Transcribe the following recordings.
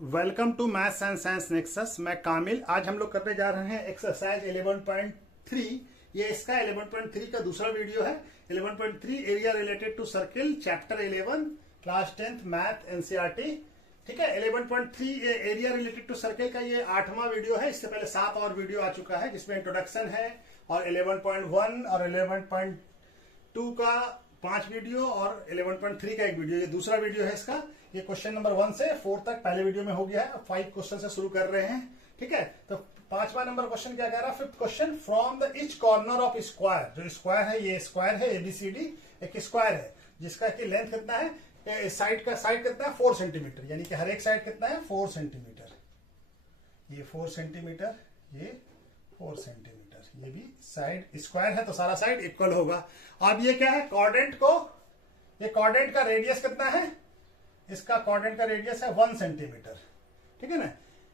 Welcome to maths and science nexus. मैं कामिल। आज हम लोग करने जा रहे हैं एक्सरसाइज 11.3। ये इसका 11.3 का दूसरा वीडियो है। 11.3 area related to circle, chapter 11, class 10th math NCERT. ठीक है, 11.3 एरिया रिलेटेड टू सर्किल का ये 8वां वीडियो है। इससे पहले 7 और वीडियो आ चुका है जिसमें इंट्रोडक्शन है, और 11.1 और 11.2 का 5 वीडियो और 11.3 का एक वीडियो। ये दूसरा वीडियो है इसका। ये क्वेश्चन नंबर 1 से 4 तक पहले वीडियो में हो गया है। 5 क्वेश्चन से शुरू कर रहे हैं। ठीक है, तो 5वां नंबर क्वेश्चन क्या कह रहा है? 5th question, from the each corner of square. जो स्क्वायर है, ये स्क्वायर है एबीसीडी, एक स्क्वायर है जिसका कि लेंथ कितना है, साइड का साइड कितना है 4 सेंटीमीटर, यानी कि हर एक साइड कितना है 4 सेंटीमीटर। ये 4 सेंटीमीटर, ये 4 सेंटीमीटर। ये भी साइड स्क्वायर है तो सारा साइड इक्वल होगा। अब ये क्या है, कॉर्डेंट को, ये कॉर्डेंट का रेडियस कितना है? इसका कॉर्डेंट का रेडियस है 1 सेंटीमीटर। ठीक है ना।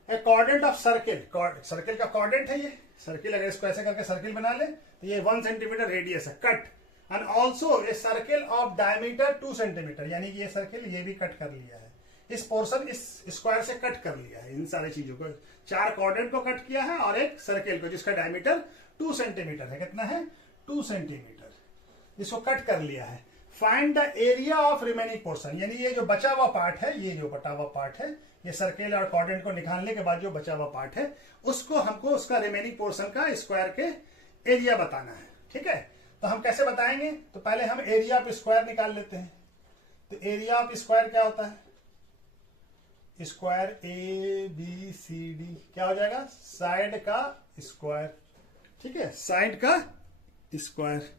ए कॉर्डेंट ऑफ सर्किल, सर्किल का कॉर्डेंट है ये सर्किल। अगर इसको ऐसे करके सर्किल बना ले तो ये 1 सेंटीमीटर रेडियस है, cut. And also a circle of diameter 2 centimetre, यानी कि ये सर्किल ये भी कट कर लिया है। इस पोर्शन इस स्क्वायर से कट कर लिया है। इन सारी चीजों को, 4 कॉर्डेंट को कट किया है और एक सर्किल को जिसका डायमीटर 2 सेंटीमीटर है। कितना है? 2 सेंटीमीटर। इसको कट कर लिया है। Find the area of remaining portion, यानी ये जो बचा हुआ पार्ट है, ये जो बटा हुआ पार्ट है, ये सर्किल और कॉर्डेंट को निकालने के बाद जो बचा हुआ पार्ट है, उसको हमको उसका रिमेनिंग पोर्शन का स्क्वायर के एरिया बताना है। ठीक है, तो हम कैसे बताएंगे? तो पहले हम एरिया ऑफ स्क्वायर निकाल लेते हैं। तो एरिया ऑफ स्क्वायर क्या होता है? Square A B C D क्या हो जाएगा? साइड का स्क्वायर। ठीक है, साइड का स्क्वायर।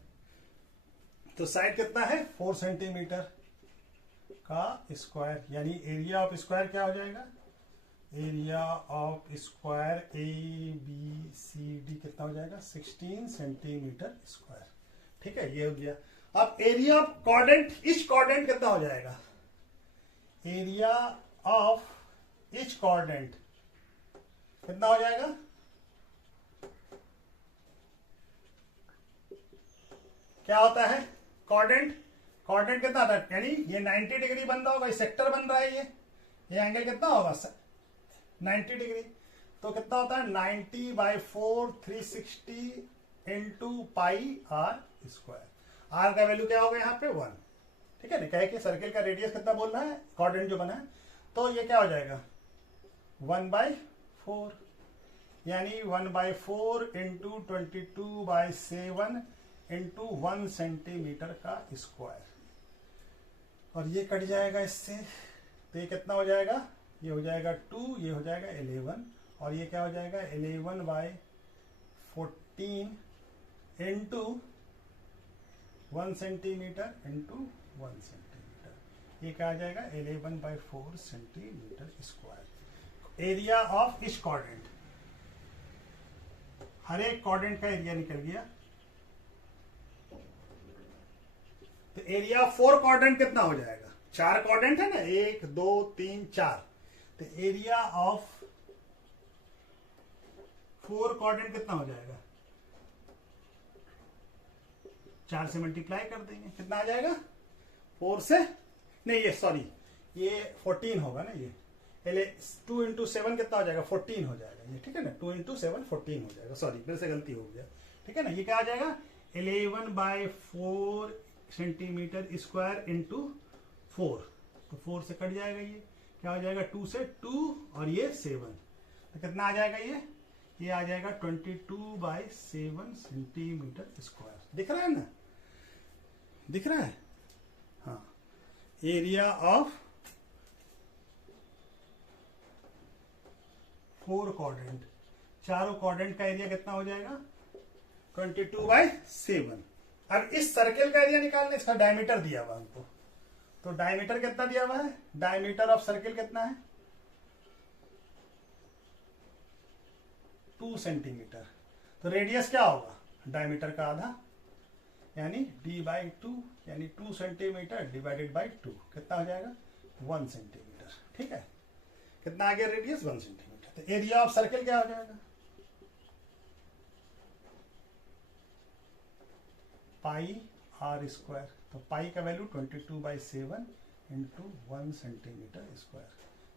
तो साइड कितना है? 4 सेंटीमीटर का स्क्वायर, यानी एरिया ऑफ स्क्वायर क्या हो जाएगा? Area of square A B C D कितना हो जाएगा? 16 सेंटीमीटर स्क्वायर। ठीक है, ये हो गया। अब area of coordinate, each coordinate कितना हो जाएगा? एरिया ऑफ ईच कॉर्डेंट कितना हो जाएगा? क्या होता है कॉर्डेंट? कॉर्डेंट कितना होता है? यानी ये 90 डिग्री बन रहा होगा, सेक्टर बन रहा है, ये एंगल कितना होगा? 90 डिग्री। तो कितना होता है? 90/4 360 into pi are square. R का वैल्यू क्या होगा यहाँ पे? 1। ठीक है ना, कहे कि सर्किल का रेडियस कितना बोलना है, कॉर्डेंट जो बना है, तो ये क्या हो जाएगा? 1/4, यानी 1/4 इंटू 22/7 इंटू 1 सेंटीमीटर का स्क्वायर। और ये कट जाएगा इससे, तो ये कितना हो जाएगा? ये हो जाएगा 2, ये हो जाएगा 11, और ये क्या हो जाएगा? 11/14 इंटू 1 सेंटीमीटर इंटू 1 सेंटीमीटर। ये क्या आ जाएगा? 11/4 centimetre square. Area of each quadrant, हर एक कॉर्डेंट का एरिया निकल गया। तो एरिया ऑफ 4 क्वाड्रेंट कितना हो जाएगा? 4 क्वाड्रेंट है ना, 1 2 3 4। तो एरिया ऑफ 4 क्वाड्रेंट कितना हो जाएगा? 4 से मल्टीप्लाई कर देंगे, कितना आ जाएगा? 4 से नहीं, ये सॉरी, ये 14 होगा ना। ये 2 इंटू 7 कितना हो जाएगा? 14 हो जाएगा ये। ठीक है ना, 2 इंटू 7 14 हो जाएगा। सॉरी, मेरे से गलती हो गया। ठीक है ना, ये क्या आ जाएगा? 11/4 सेंटीमीटर स्क्वायर इंटू 4। तो 4 से कट जाएगा, ये क्या हो जाएगा? 2 से 2 और ये 7, तो कितना आ जाएगा? ये आ जाएगा 22/7 सेंटीमीटर स्क्वायर। दिख रहा है ना? दिख रहा है? हाँ। एरिया ऑफ 4 क्वाड्रेंट, चारों क्वाड्रेंट का एरिया कितना हो जाएगा? 22/7। अब इस सर्किल का एरिया निकालना, इसका डायमीटर दिया हुआ हमको। तो डायमीटर कितना दिया हुआ है? डायमीटर ऑफ सर्किल कितना है? 2 सेंटीमीटर। तो रेडियस क्या होगा? डायमीटर का आधा, यानी d/2, यानी 2 सेंटीमीटर डिवाइडेड बाई 2 कितना हो जाएगा? 1 सेंटीमीटर। ठीक है, कितना आ गया रेडियस? 1 सेंटीमीटर। तो एरिया ऑफ सर्किल क्या हो जाएगा? पाई आर स्क्वायर। तो पाई का वैल्यू 22/7 इंटू 1 सेंटीमीटर स्क्वायर।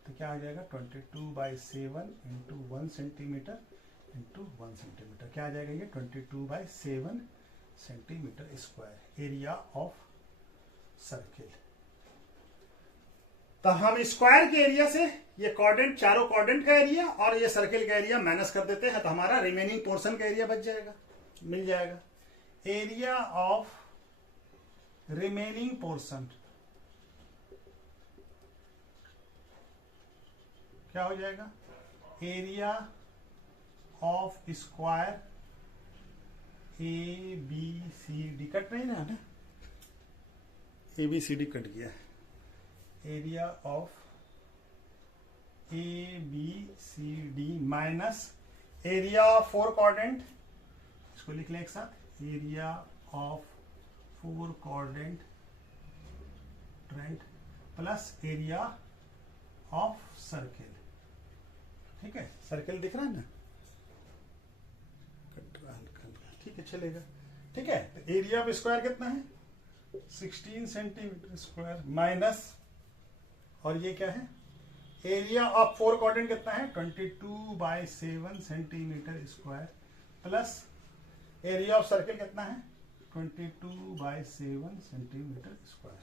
तो क्या आ जाएगा 22/7 इंटू 1 सेंटीमीटर इंटू 1 सेंटीमीटर, क्या आ जाएगा ये 22/7 centimetre square area of circle. तो हम स्क्वायर के एरिया से ये क्वाड्रेंट, चारों क्वाड्रेंट का एरिया और ये सर्किल का एरिया माइनस कर देते हैं, तो हमारा रिमेनिंग पोर्शन का एरिया बच जाएगा, मिल जाएगा। एरिया ऑफ रिमेनिंग पोर्शन क्या हो जाएगा, area of square ABCD, cut नहीं ना, ABCD कट गया, area of ABCD minus area of 4 quadrant, इसको लिख लें एक साथ, area of 4 quadrant plus area of circle. ठीक है, सर्किल दिख रहा है ना, ठीक है चलेगा। ठीक है, तो एरिया ऑफ स्क्वायर कितना है 16 सेंटीमीटर स्क्वायर माइनस, और ये क्या है एरिया ऑफ 4 क्वाड्रेंट कितना है 22/7 centimetre square plus area of circle कितना है 22/7 सेंटीमीटर स्क्वायर।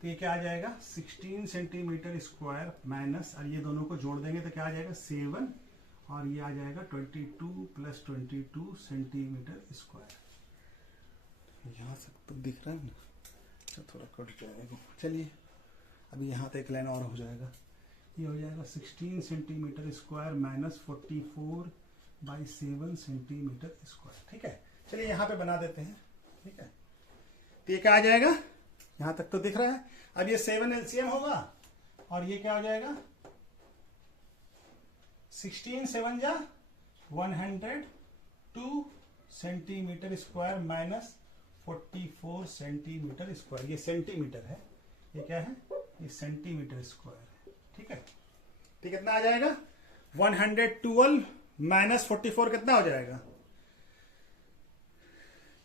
तो ये क्या आ जाएगा 16 सेंटीमीटर स्क्वायर माइनस, और ये दोनों को जोड़ देंगे तो क्या आ जाएगा 7, और ये आ जाएगा 22 + 22 सेंटीमीटर स्क्वायर। यहाँ से तो दिख रहा है ना, तो थोड़ा कट जाएगा, चलिए अभी यहाँ तक एक लाइन और हो जाएगा, ये हो जाएगा 16 centimetre square minus 44/7 centimetre square. ठीक है, चलिए यहाँ पे बना देते हैं। ठीक है, तो ये क्या आ जाएगा, यहाँ तक तो दिख रहा है। अब ये 7 LCM होगा और ये क्या हो जाएगा 16 7 जा 102 centimetre square minus 44 centimetre square. ये सेंटीमीटर है, ये क्या है, ये सेंटीमीटर स्क्वायर है। ठीक है, तो कितना आ जाएगा 112 माइनस 44 कितना हो जाएगा,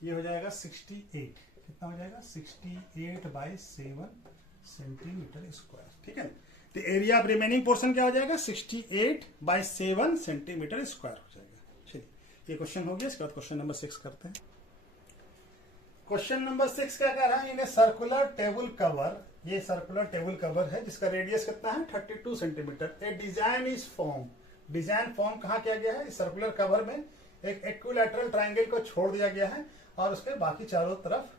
ये हो जाएगा 68, कितना हो जाएगा 68/7 सेंटीमीटर स्क्वायर। ठीक है, तो एरिया ऑफ रिमेनिंग पोर्शन क्या हो जाएगा 68/7 सेंटीमीटर स्क्वायर हो जाएगा। चलिए ये क्वेश्चन हो गया, इसके बाद क्वेश्चन नंबर 6 करते हैं। क्वेश्चन नंबर 6 क्या कह रहा है, इन सर्कुलर टेबल कवर, ये सर्कुलर टेबल कवर है जिसका रेडियस कितना है 32 centimetre. A design is form, design form कहाँ किया गया है, इस सर्कुलर कवर में एक इक्विलैटरल ट्रायंगल को छोड़ दिया गया है और उसके बाकी चारों तरफ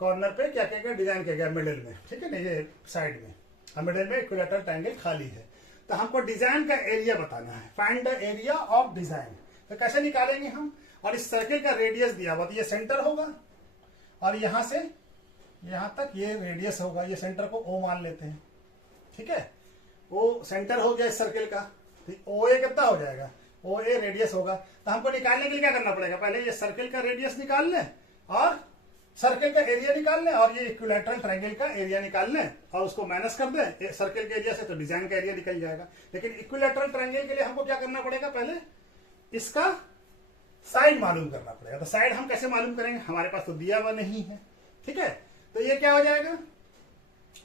कॉर्नर पे क्या किया गया, डिजाइन किया गया मिडिल में। ठीक है ना, ये साइड में और मिडिल में इक्विलैटरल ट्रायंगल खाली है। तो हमको डिजाइन का एरिया बताना है, find the area of design. तो कैसे निकालेंगे हम, और इस सर्किल का रेडियस दिया हुआ, तो ये सेंटर होगा और यहां से यहां तक ये रेडियस होगा, ये सेंटर को O मान लेते हैं। ठीक है, वो सेंटर हो गया इस सर्किल का, तो OA कितना हो जाएगा, OA रेडियस होगा। तो हमको निकालने के लिए क्या करना पड़ेगा, पहले ये सर्किल का रेडियस निकाल लें और सर्किल का एरिया निकाल लें और ये इक्विलैटरल ट्रायंगल का एरिया निकाल लें और उसको माइनस कर दें सर्किल के एरिया से, तो डिजाइन का एरिया निकल जाएगा। लेकिन इक्विलैटरल ट्रायंगल के लिए हमको क्या करना पड़ेगा, पहले इसका साइड मालूम करना पड़ेगा। तो साइड हम कैसे मालूम करेंगे, हमारे पास तो दिया हुआ नहीं है। ठीक है, तो ये क्या हो जाएगा,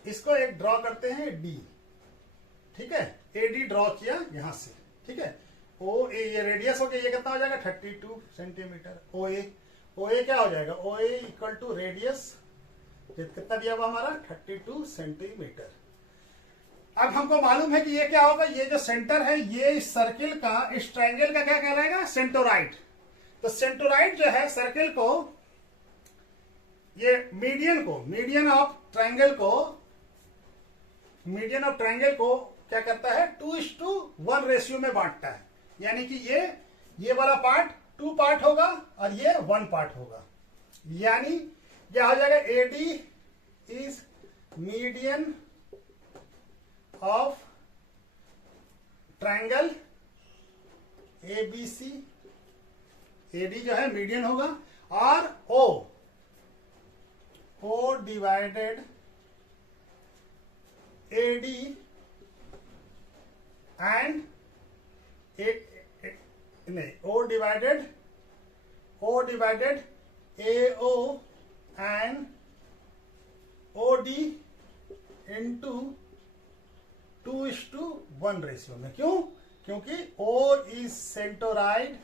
इसको एक ड्रॉ करते हैं D। ठीक है, AD ड्रॉ किया यहां से। ठीक है, OA ये रेडियस हो गया, ये कितना हो जाएगा 32 सेंटीमीटर। OA क्या हो जाएगा, OA इक्वल टू रेडियस कितना दिया हुआ हमारा 32 सेंटीमीटर। अब हमको मालूम है कि ये क्या होगा, ये जो सेंटर है ये इस सर्किल का, इस ट्रायंगल का क्या कहलाएगा, सेंटरोइड। तो सेंटरोइड जो है सर्किल को, ये मीडियन ऑफ ट्रायंगल को क्या करता है 2:1 रेशियो में बांटता है। यानी कि ये वाला पार्ट 2 पार्ट होगा और ये 1 पार्ट होगा। यानी क्या हो जाएगा, AD is median of triangle ABC। AD जो है मीडियन होगा और O divided AD and O divided AO and OD into 2:1 ratio में। क्यों? क्योंकि O is centroid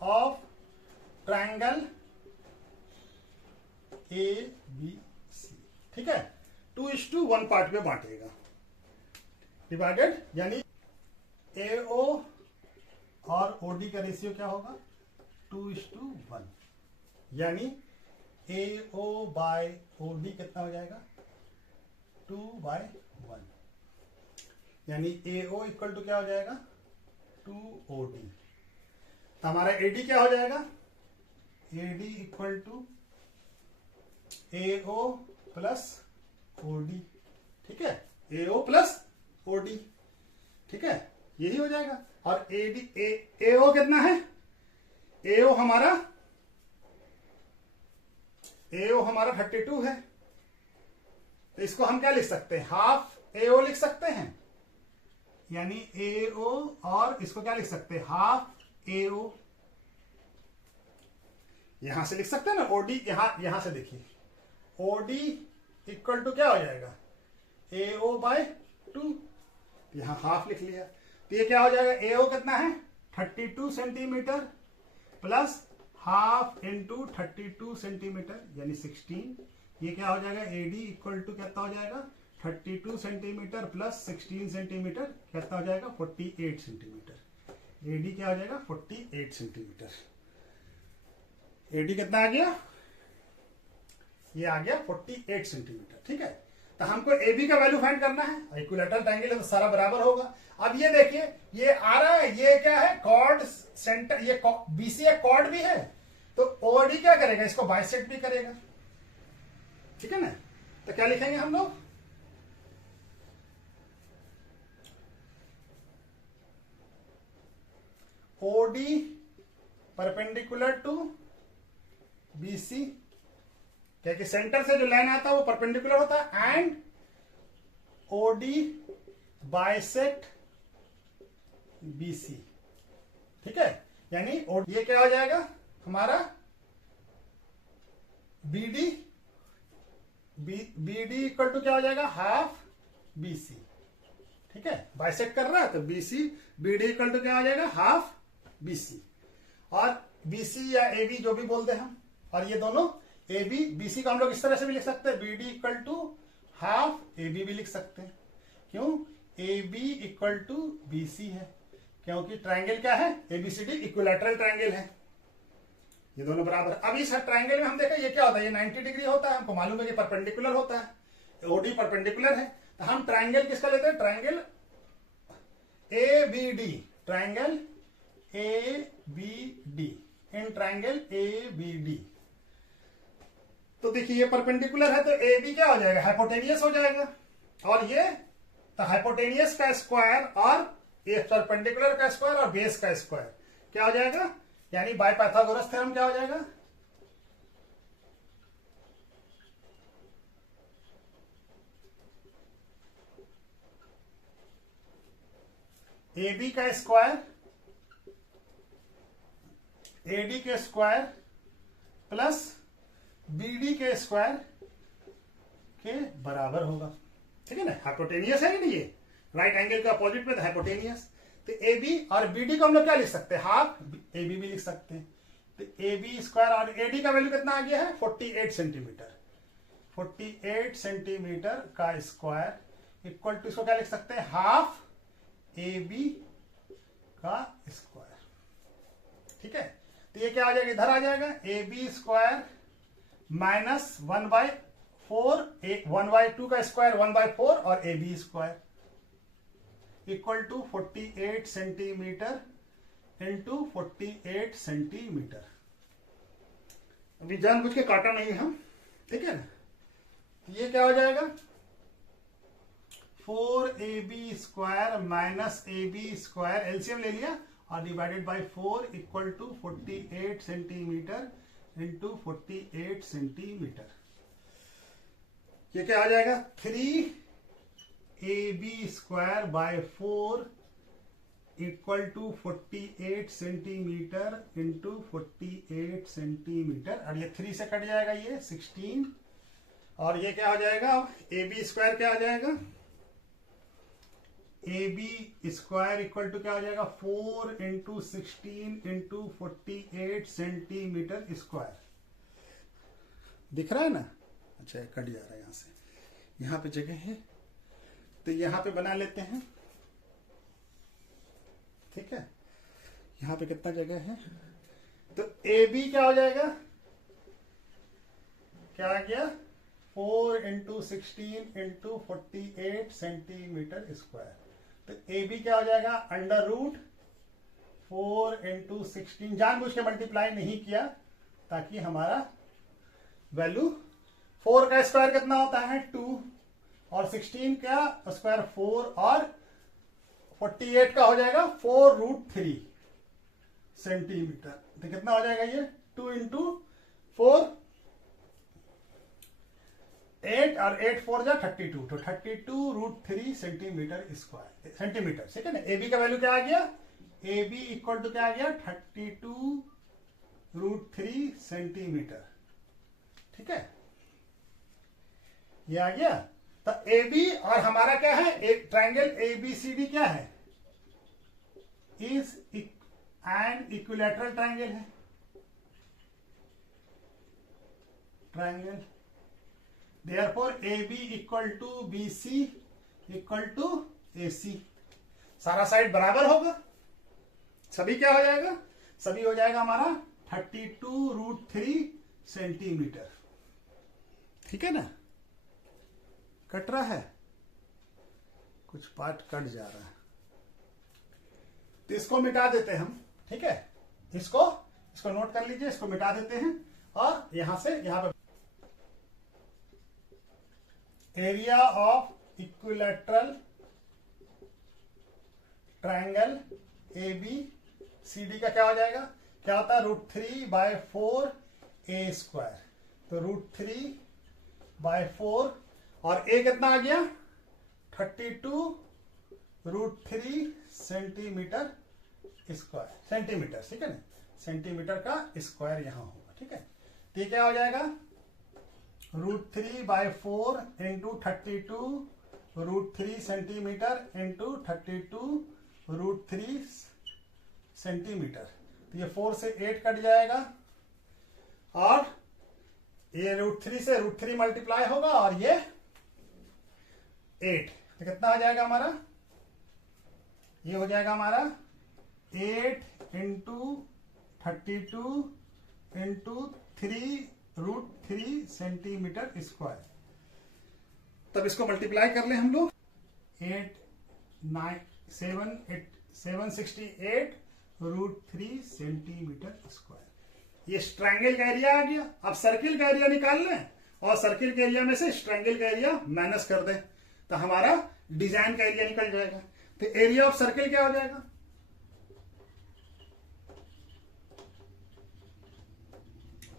of triangle ABC। ठीक है, 2:1 पार्ट में बांटेगा, डिवाइडेड, यानी AO और OD का रेशियो क्या होगा? 2:1, यानी AO बाय OD कितना हो जाएगा? 2/1, यानी AO इक्वल टू क्या हो जाएगा? 2OD। तो हमारा AD क्या हो जाएगा? AD equal to AO plus OD। ठीक है, AO प्लस OD। ठीक है, यही हो जाएगा। और AO कितना है? AO हमारा 32 है। तो इसको हम क्या लिख सकते हैं? हाफ AO लिख सकते हैं, यानी AO, और इसको क्या लिख सकते हैं? Half AO। यहां से लिख सकते हैं ना, OD। यहां से देखिए, OD इक्वल टू क्या हो जाएगा? AO by 2। यहां हाफ लिख लिया, तो ये क्या हो जाएगा? AO कितना है? 32 centimetre plus half into 32 centimetre, यानी 16। ये क्या हो जाएगा? AD इक्वल टू कितना हो जाएगा? 32 सेंटीमीटर प्लस 16 सेंटीमीटर, कितना हो जाएगा? 48 सेंटीमीटर। AD क्या हो जाएगा? 48 सेंटीमीटर। AD कितना आ गया? ये आ गया 48 सेंटीमीटर। ठीक है, तो हमको AB का वैल्यू फाइंड करना है। इक्विलैटरल ट्रायंगल है तो सारा बराबर होगा। अब ये देखिए, ये आ रहा है, ये क्या है? Chord centre. ये BC एक कॉर्ड भी है, तो OD क्या करेगा? इसको बाइसेक्ट भी करेगा। ठीक है ना, तो क्या लिखेंगे हम लोग? OD परपेंडिकुलर टू BC, क्या कि सेंटर से जो लाइन आता है वो परपेंडिकुलर होता है, एंड OD बाइसेक्ट BC। ठीक है, यानी ये क्या हो जाएगा हमारा? BD इक्वल टू क्या हो जाएगा? Half BC। ठीक है, बाइसेक्ट कर रहा है तो BD इक्वल टू क्या हो जाएगा? Half BC। और BC या AB जो भी बोलते हैं हम, और ये दोनों BC को हम लोग इस तरह से भी लिख सकते हैं, BD equal to half AB भी लिख सकते हैं। क्यों? AB इक्वल टू BC है, क्योंकि ट्रायंगल क्या है? ABCD इक्विलैटरल ट्रायंगल है, ये दोनों बराबर। अब इस ट्रायंगल में हम देखें ये क्या होता है? ये 90 डिग्री होता है, हमको मालूम है कि परपेंडिकुलर होता है। OD परपेंडिकुलर है, तो हम ट्रायंगल किसका लेते हैं? Triangle ABD। Triangle ABD, in triangle ABD। तो देखिए ये परपेंडिकुलर है, तो AB क्या हो जाएगा? हाइपोटेनियस हो जाएगा। और ये तो हाइपोटेनियस का स्क्वायर और ये परपेंडिकुलर का स्क्वायर और बेस का स्क्वायर क्या हो जाएगा? यानी बाय पाइथागोरस थ्योरम क्या हो जाएगा? AB का स्क्वायर AD के स्क्वायर प्लस BD के स्क्वायर के बराबर होगा। ठीक है ना, हाइपोटेनियस है नहीं, ये राइट एंगल के अपोजिट में हाइपोटेनियस। तो AB और BD को हम लोग क्या लिख सकते हैं? हाफ AB भी लिख सकते हैं। तो AB स्क्वायर और AD का वैल्यू कितना आ गया है? 48 सेंटीमीटर। 48 सेंटीमीटर का स्क्वायर इक्वल टू, इसको क्या लिख सकते हैं? हाफ AB का स्क्वायर। ठीक है, तो ये क्या आ जाएगा? इधर आ जाएगा AB स्क्वायर माइनस 1/4, 1/2 का स्क्वायर 1/4 और AB square equal to 48 centimetre into 48 centimetre. अभी जानबूझ के काटा नहीं हम, ठीक है ना। ये क्या हो जाएगा? 4AB square minus AB square, LCM ले लिया, और divided by 4 equal to 48 centimetre into 48 centimetre. ये क्या आ जाएगा? 3AB square by 4 equal to 48 centimetre into 48 centimetre, और ये 3 से कट जाएगा, ये 16, और ये क्या हो जाएगा? अब AB स्क्वायर क्या आ जाएगा? A B square equal to क्या हो जाएगा 4 इंटू 16 इंटू 48 सेंटीमीटर स्क्वायर। दिख रहा है ना? अच्छा कट जा रहा है यहां से, यहां पे जगह है तो यहां पे बना लेते हैं। ठीक है, यहां पे कितना जगह है तो ए बी क्या हो जाएगा, क्या आ गया 4 इंटू 16 इंटू 48 सेंटीमीटर स्क्वायर। तो ए बी क्या हो जाएगा अंडर रूट 4 इंटू 16, जानबूझ के मल्टीप्लाई नहीं किया ताकि हमारा वैल्यू 4 का स्क्वायर कितना होता है 2 और 16 का स्क्वायर 4 और 48 का हो जाएगा 4√3 सेंटीमीटर। तो कितना हो जाएगा ये 2 इंटू 4 8 और 8 4 जा 32, तो 32√3 सेंटीमीटर स्क्वायर सेंटीमीटर। ठीक है ना? ए बी का वैल्यू क्या आ गया, ए बी इक्वल टू क्या आ गया 32√3 सेंटीमीटर। ठीक है, ये आ गया। तो ए बी और हमारा क्या है, एक triangle A B C D क्या है, इज एन इक्विलैटरल ट्रायंगल है। Triangle therefore A B equal to B C equal to A C. सारा साइड बराबर होगा, सभी क्या हो जाएगा, सभी हो जाएगा हमारा 32√3 सेंटीमीटर। ठीक है ना? कट रहा है, कुछ पार्ट कट जा रहा है तो इसको मिटा देते हैं हम। ठीक है, इसको नोट कर लीजिए, इसको मिटा देते हैं और यहां से यहां पे area of equilateral triangle A B C D का क्या हो जाएगा, क्या होता है √3/4 ए स्क्वायर। तो √3/4 और ए कितना आ गया 32√3 सेंटीमीटर स्क्वायर सेंटीमीटर। ठीक है ना? सेंटीमीटर का स्क्वायर यहां होगा। ठीक है, तो ये क्या हो जाएगा √3/4 इंटू 32√3 सेंटीमीटर इंटू 32√3 सेंटीमीटर। तो ये 4 से 8 कट जाएगा और ये √3 से √3 मल्टीप्लाई होगा और ये 8। तो कितना आ जाएगा हमारा, ये हो जाएगा हमारा 8 इंटू 32 इंटू 3√3 सेंटीमीटर स्क्वायर। तब इसको मल्टीप्लाई कर ले हम लोग, 768√3 सेंटीमीटर स्क्वायर। ये ट्रायंगल का एरिया आ गया। अब सर्किल का एरिया निकाल लें और सर्किल के एरिया में से ट्रायंगल का एरिया माइनस कर दें तो हमारा डिजाइन का एरिया निकल जाएगा। तो एरिया ऑफ सर्किल क्या हो जाएगा,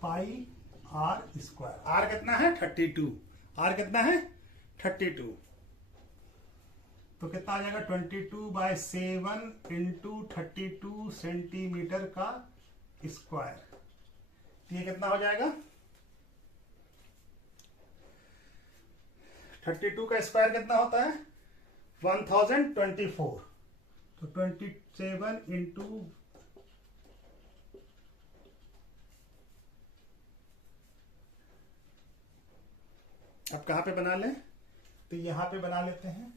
पाई आर स्क्वायर। आर कितना है 32, आर कितना है 32, तो कितना आ जाएगा 22/7 इंटू 32 सेंटीमीटर का स्क्वायर। ये कितना हो जाएगा 32 का स्क्वायर कितना होता है 1024, तो 27 इंटू अब कहां पे बना लें, तो यहां पे बना लेते हैं,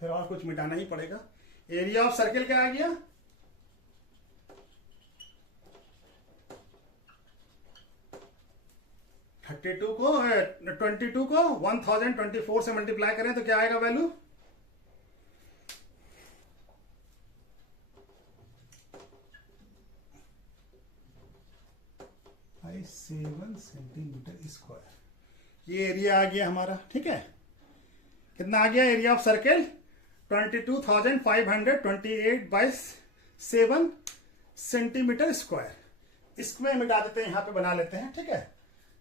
फिर और कुछ मिटाना ही पड़ेगा। एरिया ऑफ सर्किल क्या आ गया 22 को 1024 से मल्टीप्लाई करें तो क्या आएगा वैल्यू 7 सेंटीमीटर स्क्वायर। ये एरिया आ गया हमारा। ठीक है, कितना आ गया area of circle 22,528/7 centimetre square. इसमें मिटा देते हैं, यहां पे बना लेते हैं। ठीक है,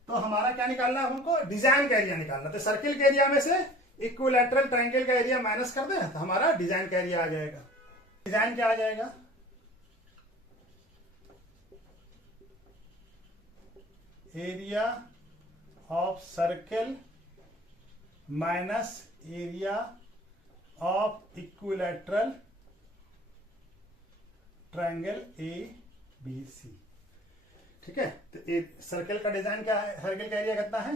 तो हमारा क्या निकालना है, हमको डिजाइन का एरिया निकालना। तो सर्किल के एरिया में से इक्विलैटरल ट्रायंगल का एरिया माइनस कर दें तो हमारा डिजाइन का एरिया आ जाएगा। डिजाइन क्या आ जाएगा area of circle minus area of equilateral triangle A B C. ठीक है, तो सर्कल का डिजाइन क्या है, सर्कल का एरिया कितना है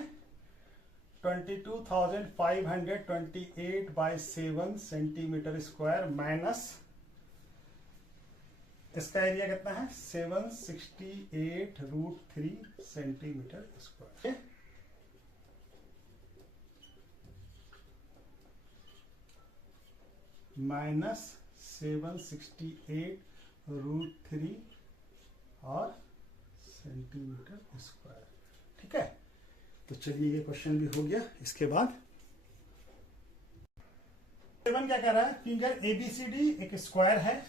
22,528 बाई 7 सेंटीमीटर स्क्वायर माइनस इसका एरिया कितना है 768√3 सेंटीमीटर स्क्वायर। माइनस 768√3 और सेंटीमीटर स्क्वायर। ठीक है, तो चलिए ये क्वेश्चन भी हो गया। इसके बाद 7 क्या कह रहा है कि अगर एबीसीडी एक स्क्वायर है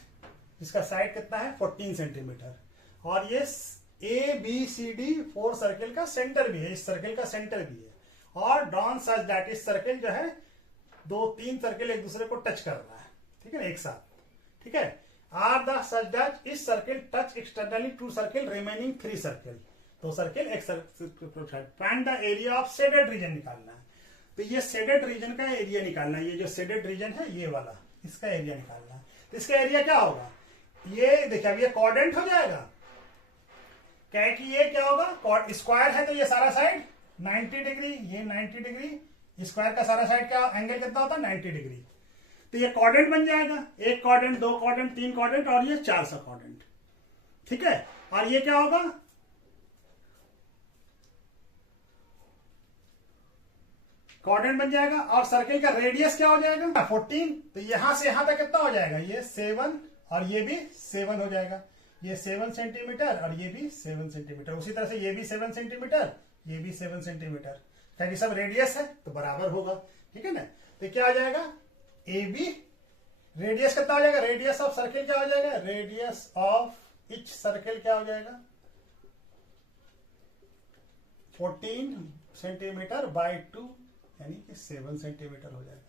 जिसका साइड कितना है 14 सेंटीमीटर और ये A B C D 4 circle का सेंटर भी है, इस सर्किल का सेंटर भी है, और डॉन सच दैट इस सर्किल जो है 2-3 सर्किल एक दूसरे को टच कर रहा है, ठीक है ना, एक साथ। ठीक है, आर द सच दैट इस circle touch externally 2 circle remaining 3 circle, 2 circle एक circle. Find the area of shaded region निकालना है। तो ये शेडेड रीजन का एरिया निकालना है, ये जो शेडेड रीजन है ये वाला, इसका एरिया निकालना है। तो इसका एरिया क्या होगा, ये देखिए अब ये कोऑर्डिनेट हो जाएगा, क्या है कि ये क्या होगा, स्क्वायर है तो ये सारा साइड 90 डिग्री, ये 90 डिग्री, स्क्वायर का सारा साइड क्या एंगल कितना होता है 90 डिग्री। तो ये कोऑर्डिनेट बन जाएगा, 1 कोऑर्डिनेट, 2 कोऑर्डिनेट, 3 कोऑर्डिनेट और ये 4 सब कोऑर्डिनेट। ठीक है, और ये क्या होगा, कोऑर्डिनेट बन जाएगा। और सर्किल का रेडियस क्या हो जाएगा 14, तो यहां से यहां तक कितना हो जाएगा, ये 7 और ये भी 7 हो जाएगा, ये 7 सेंटीमीटर और ये भी 7 सेंटीमीटर। उसी तरह से ये भी 7 सेंटीमीटर, ये भी 7 सेंटीमीटर, क्योंकि सब रेडियस है तो बराबर होगा। ठीक है ना, तो क्या आ जाएगा ए बी, रेडियस कितना हो जाएगा, रेडियस ऑफ सर्किल क्या हो जाएगा, रेडियस ऑफ इच सर्किल क्या हो जाएगा 14 सेंटीमीटर बाई 2 यानी कि 7 सेंटीमीटर हो जाएगा।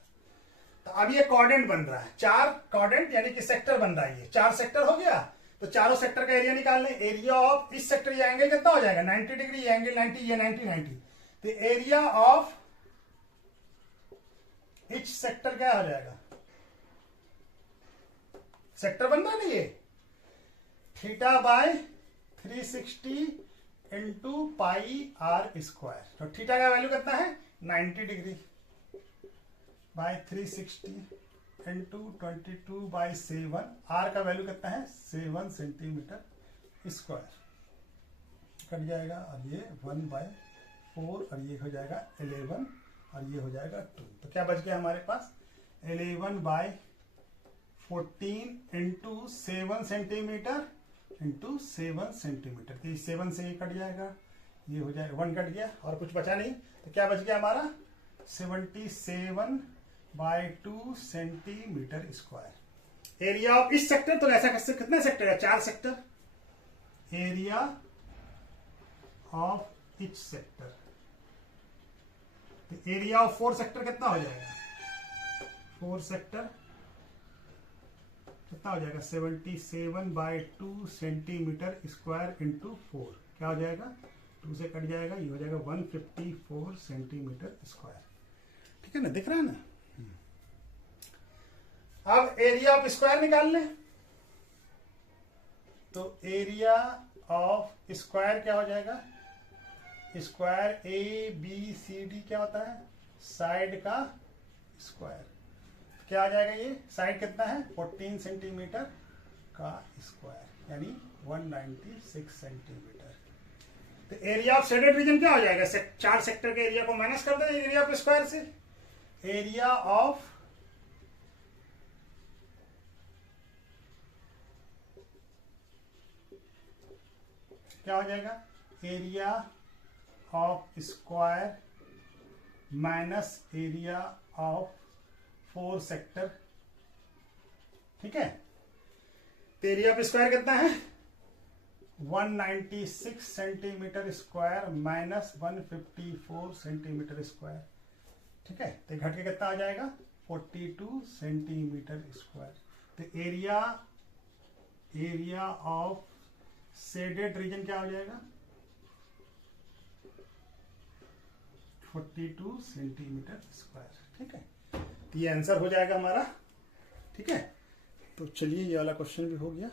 तो अब ये कोऑर्डिनेट बन रहा है, 4 कोऑर्डिनेट यानी कि सेक्टर बन रहा है, ये 4 सेक्टर हो गया। तो चारों सेक्टर का एरिया निकालने, एरिया ऑफ इस सेक्टर, ये एंगल कितना हो जाएगा 90 डिग्री, ये एंगल 90, ये 90 90। तो एरिया ऑफ इच सेक्टर क्या हो जाएगा, सेक्टर बन रहा है ना ये, theta by 360 into pi are square. तो थीटा का वैल्यू कितना है 90 डिग्री बाय 360 इंटू 22/7, आर का वैल्यू कितना है 7 सेंटीमीटर स्क्वायर, कट जाएगा, और ये 1/4 और ये हो जाएगा 11 और ये हो जाएगा 2। तो क्या बच गया हमारे पास 11/14 इंटू 7 सेंटीमीटर इंटू 7 सेंटीमीटर। तो 7 से ये कट जाएगा, ये हो जाएगा 1 कट गया और कुछ बचा नहीं। तो क्या बच गया हमारा 77/2 सेंटीमीटर स्क्वायर। एरिया ऑफ इस सेक्टर, तो ऐसा कैसे, कितने सेक्टर है 4 sector, area of each sector. तो एरिया ऑफ 4 सेक्टर कितना हो जाएगा, 4 सेक्टर कितना हो जाएगा 77/2 सेंटीमीटर स्क्वायर इंटू 4, क्या हो जाएगा 2 से कट जाएगा, ये हो जाएगा 154 सेंटीमीटर स्क्वायर। ठीक है ना, दिख रहा है ना। अब एरिया ऑफ स्क्वायर निकाल लें। तो एरिया ऑफ स्क्वायर क्या हो जाएगा, square A B C D क्या होता है साइड का स्क्वायर, क्या आ जाएगा, ये साइड कितना है 14 सेंटीमीटर का स्क्वायर यानी 196 सेंटीमीटर। तो एरिया ऑफ शेडेड रीजन क्या हो जाएगा, 4 सेक्टर के एरिया को माइनस कर दें एरिया ऑफ स्क्वायर से, एरिया ऑफ क्या हो जाएगा, area of square minus area of 4 sector. ठीक है, तो एरिया ऑफ स्क्वायर कितना है 196 centimetre square minus 154 centimetre square. ठीक है, तो घट के कितना आ जाएगा 42 सेंटीमीटर स्क्वायर। तो एरिया ऑफ शेडेड रीजन क्या हो जाएगा 42 सेंटीमीटर स्क्वायर। ठीक है, तो ये आंसर हो जाएगा हमारा। ठीक है, तो चलिए ये वाला क्वेश्चन भी हो गया।